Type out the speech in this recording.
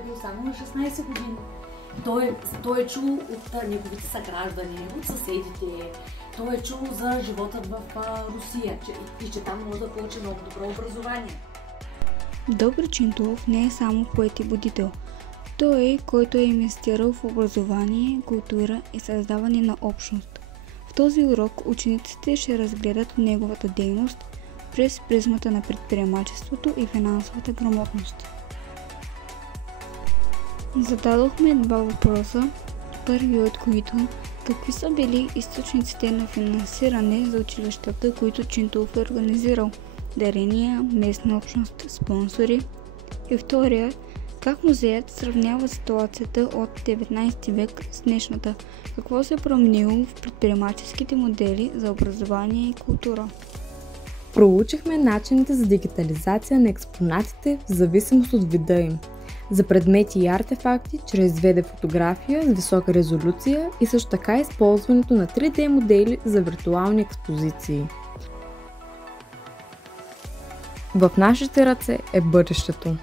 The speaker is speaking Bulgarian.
е бил само на 16 години. Той е чул от неговите съграждани, от съседите, той е чул за живота в Русия че там може да получи много добро образование. Добри Чинтулов не е само поет и будител. Той е, който е инвестирал в образование, култура и създаване на общност. В този урок учениците ще разгледат неговата дейност през призмата на предприемачеството и финансовата грамотност. Зададохме два въпроса, първи от които какви са били източниците на финансиране за училищата, които Чинтулов е организирал – дарения, местна общност, спонсори, и втория как музеят сравнява ситуацията от 19 век с днешната, какво се е променило в предприемаческите модели за образование и култура. Проучихме начините за дигитализация на експонатите в зависимост от вида им, за предмети и артефакти чрез 2D фотография с висока резолюция и също така използването на 3D модели за виртуални експозиции. В нашите ръце е бъдещето.